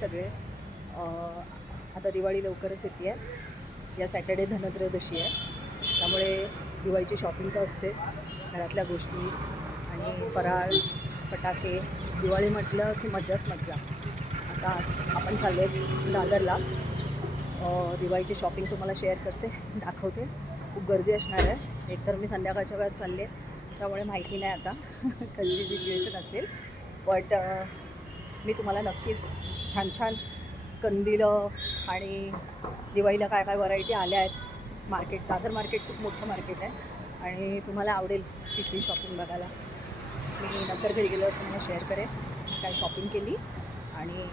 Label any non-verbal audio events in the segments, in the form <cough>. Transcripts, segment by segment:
सगळे. आता दिवाळी लवकरच येते आहे या सॅटर्डे धनत्रयोदशी आहे. त्यामुळे दिवाळीची शॉपिंग तर असतेच. घरातल्या गोष्टी आणि फराळ फटाके. दिवाळी म्हटलं की मज्जाच मज्जा. आता आपण चालले दादरला. दिवाळीची शॉपिंग तुम्हाला शेअर करते दाखवते. खूप गर्दी असणार आहे. एकतर मी संध्याकाळच्या वेळात चालले त्यामुळे माहिती नाही आता. <laughs> कधी सिच्युएशन असेल. बट मी तुम्हाला नक्कीच छान छान कंदिलं आणि दिवाळीला काय काय व्हरायटी आल्या आहेत. मार्केट दादर मार्केट खूप मोठं मार्केट आहे. आणि तुम्हाला आवडेल तिथली शॉपिंग बघायला. मी नंतर घरी गेलो तुम्हाला शेअर करेन. काय शॉपिंग केली आणि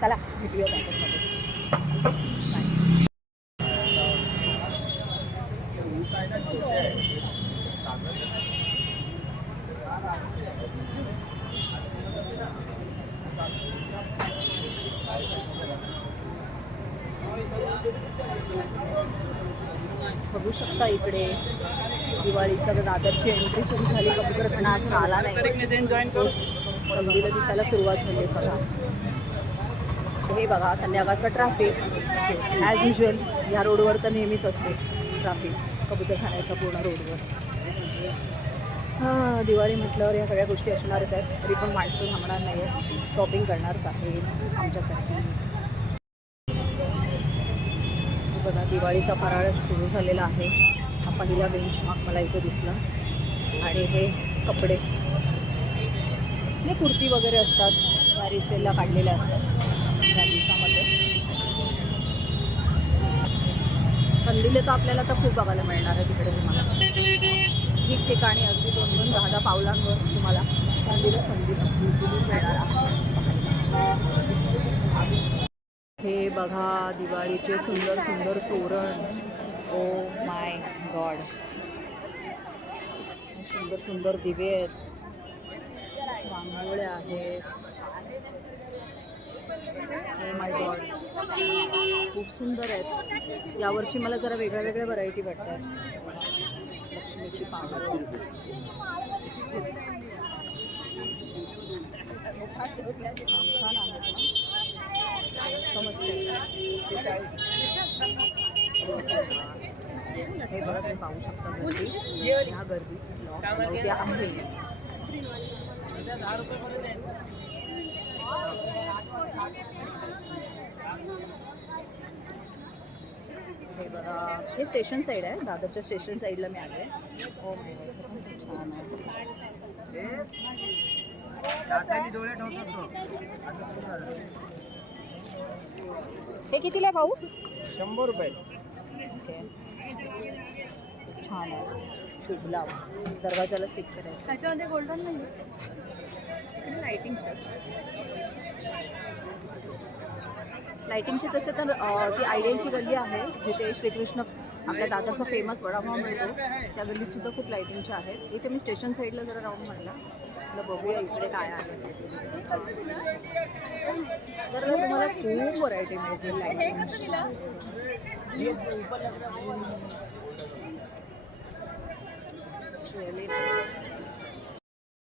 चला व्हिडिओ मार्केटमध्ये शकता इकडे. दिवाळीचा जर दादरची एंट्री सुरू झाली कबूतर पण अजून आला नाही. तोच दिसायला सुरुवात झाली बघा. हे बघा संध्याकाळचं ट्रॅफिक ॲज युजल या रोडवर तर नेहमीच असते ट्रॅफिक कबूतरखान्याच्या पूर्ण रोडवर हां दिवाळी म्हटल्यावर या सगळ्या गोष्टी असणारच आहेत. तरी पण माणसं थांबणार नाही आहे शॉपिंग करणारच आहे आमच्यासाठी बघा दिवाळीचा फराळ सुरू झालेला आहे. हा पहिला बेंच मार्क मला इथे दिसला. आणि हे कपडे. हे कुर्ती वगैरे असतात. त्या रिसेलला काढलेल्या असतात. त्या दिवसामध्ये. कंदिले तर आपल्याला तर खूप बघायला मिळणार आहे तिकडे तुम्हाला. ठिकठिकाणी अगदी दोन दोन दहा दहा पावलांवर तुम्हाला कंदिलं कंदिलं मिळणार आहे. हे बघा दिवाळीचे सुंदर सुंदर तोरण. Oh my god. सुंदर सुंदर दिवे आहेत. रांगोळ्या आहेत. ओ माय गॉड खूप सुंदर आहेत. यावर्षी मला जरा वेगळ्या वेगळ्या व्हरायटी वाटतात. लक्ष्मीची पानं. छान आहेत हे बघा तुम्ही पाहू शकता गर्दी. ह्या आहे. हे बघा. हे स्टेशन साईड आहे. दादरच्या स्टेशन साईडला मी आले. हो गॉड खूप छान आहे. हे कितीला आहे भाऊ? शंभर रुपये. ओके. छान आहे. शुभलाभ दरवाजाला स्टिक करायचं. त्याच्यामध्ये गोल्डन नाही आणि लाइटिंग लाइटिंगची तसं तर ती आयडियलची गल्ली आहे जिथे श्रीकृष्ण आपल्या दादाचा फेमस वडापाव मिळतो. त्या गल्लीत सुद्धा खूप लाइटिंगच्या आहेत. इथे मी स्टेशन साईडला जरा राहून म्हणला बघूया इकडे काय आहे. तर तुम्हाला खूप व्हरायटी मिळतील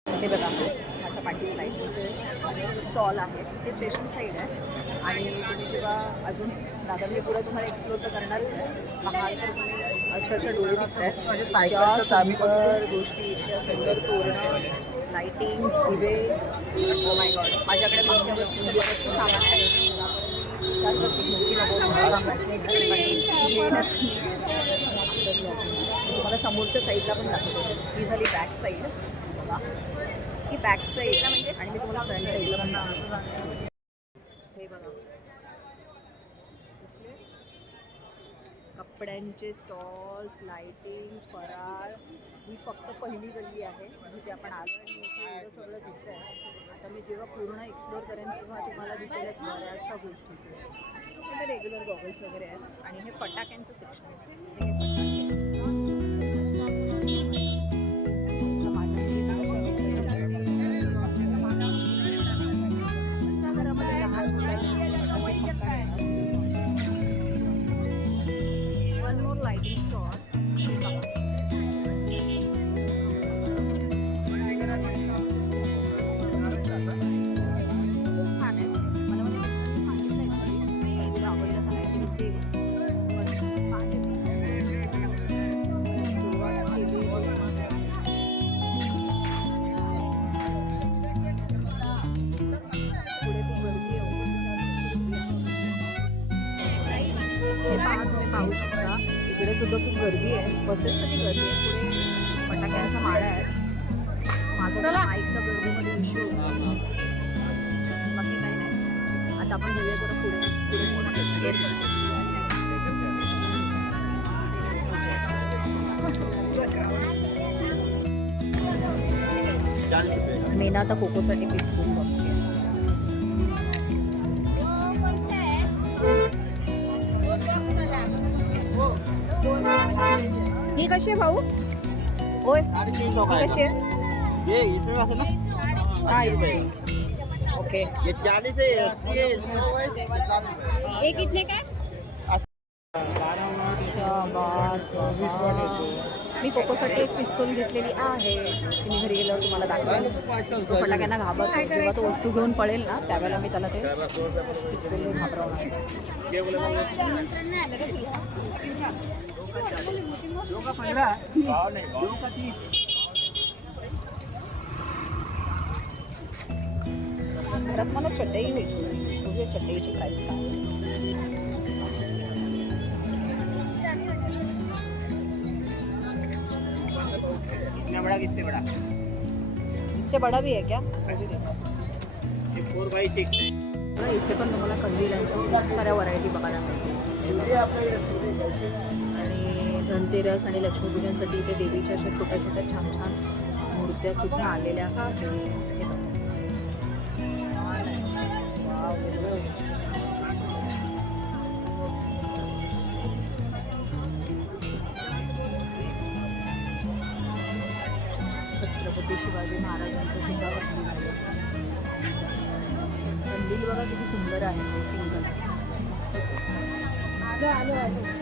हे बघा माझ्या पाठीस लाईटचे स्टॉल आहे. ते स्टेशन साईड आहे. आणि तुम्ही जेव्हा अजून दादरली पुढे तुम्हाला एक्सप्लोर तर करणारच आहे. पाहाल तर तुम्ही अक्षरशः डोळे दिसत म्हणजे आम्ही सुंदर गोष्टी इतक्या सुंदर तोरणं लाईटिंग दिवे ओ माय गॉड माझ्याकडे मागच्या वर्षीचं बरंचसं सामान आहे. मला समोरच्या साईडला पण दाखवतो. ही झाली बॅक साईड बघा. ही बॅक साईड म्हणजे आणि मी तुम्हाला फ्रंट साईडला पण दाखवते. हे बघा दिसले? कपड्यांचे स्टॉल्स लाइटिंग फराळ. ही फक्त पहिली गल्ली आहे जिथे आपण आलो आणि इथे एवढं सगळं आता मी जेव्हा पूर्ण एक्सप्लोर करेन तेव्हा तुम्हाला दिसेलच बऱ्याचशा गोष्टी. रेग्युलर गॉगल्स वगैरे आहेत. आणि हे फटाक्यांचं सेक्शन आहे. पाहू शकता. इकडे सुद्धा खूप गर्दी आहे. बसेससाठी गर्दी आहे. पुढे फटाक्यांच्या माळ्या आहेत. माझा माईकचा गर्दीमध्ये इश्यू बाकी काही नाही. आता आपण जाऊया जरा पुढे. पुढे पुढे मेना आता कोकोसाठी कशी आहे भाऊ होय साढ़े तीन सौ का ही है कशी आहे ये इसमें वैसे ना हा अस्सी इथे है ओके ये चालीस है काय? मी कोकोसाठी एक पिस्तूल घेतलेली आहे. मी घरी गेल्यावर तुम्हाला दाखवेन. तो फटाक्यांना घाबरतो. जेव्हा तो वस्तू घेऊन पळेल ना त्यावेळेला मी त्याला ते पिस्तूल घाबरवणार भाव नहीं दो का तीस घरात मला चटई घ्यायची होती बघूया चटईची प्राईस काय आहे. कितना बड़ा कितने बड़ा इससे बडा भी आहे क्या ये फोर बाई सिक्स है? बघा, इथे पण तुम्हाला कंदिलांच्या खूप साऱ्या व्हरायटी बघायला मिळतील आणि धनतेरस आणि लक्ष्मीपूजनसाठी इथे देवीच्या अशा छोट्या छोट्या छान छान मूर्त्या सुद्धा आलेल्या छत्रपती शिवाजी महाराजांचं सुद्धा मंदिर बघा किती सुंदर आहे. आलो आलो आलो.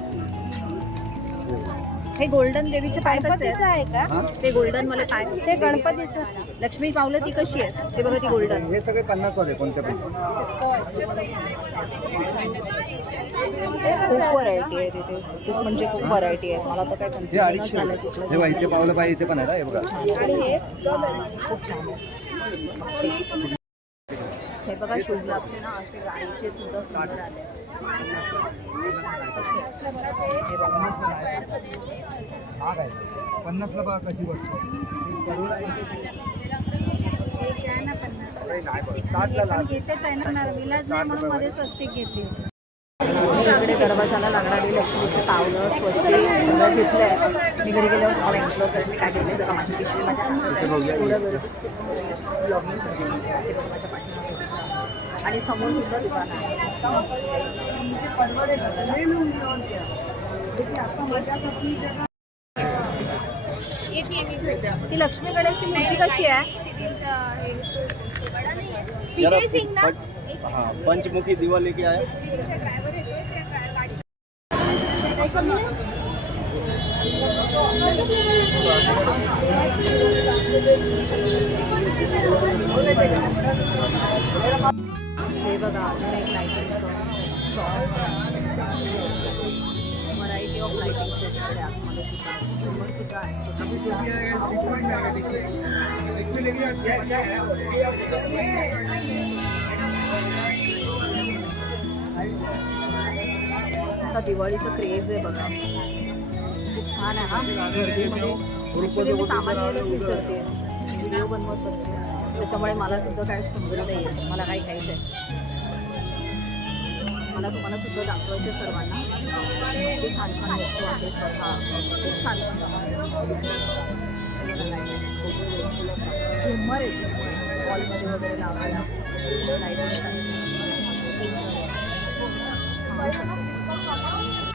हे गोल्डन देवीचे पाय कसे आहे का? ते गोल्डन मला पाय. ते गणपतीचं. लक्ष्मी पावलं ती कशी आहे ते बघा ती गोल्डन. हे सगळे पन्नास वाले कोणते पण. खूप व्हरायटी आहे तिथे. खूप म्हणजे खूप व्हरायटी आहे. मला तर काय हे अडीचशे. झालं हे पावलं पाहिजे इथे पण आहे ना हे बघा. खूप छान आहे. हे बघा शुभलाभचे ना असे गाईचे सुद्धा सुंदर आले. हे पन्नासला बघा कशी इकडे दरवाजाला लागणारी लक्ष्मीची पावलं स्वस्ती सगळं घेतलं आहे मी घरी गेल्यावर तुम्हाला एक्सप्लोर करेन. मी काय घेतलं बघा माझी पिशवी माझ्या. पुढं आणि समोर सुद्धा दुकान आहे. ती लक्ष्मी गणेशची मूर्ती कशी आहे? विजय सिंग ना? हाँ पंचमुखी दीवा लेके आया हे बघा अजून एक लायटिंगचं शॉप व्हरायटी ऑफ लायटिंग आहेत आतमध्ये सुद्धा झुमर सुद्धा आहे. असा दिवाळीचा क्रेज आहे बघा. खूप छान आहे हा. गर्दीमध्ये. ॲक्च्युली मी सामान घ्यायलाच विसरते. व्हिडिओ बनवत असते त्याच्यामुळे मला सुद्धा काय समजलं नाही आहे मला काय खायचं आहे मला तुम्हाला सुद्धा दाखवायचं सर्वांना. खूप छान छान वस्तू आहेत बघा. खूप छान छान झुम्मर आहे. हॉलमध्ये वगैरे लावायला. लाइट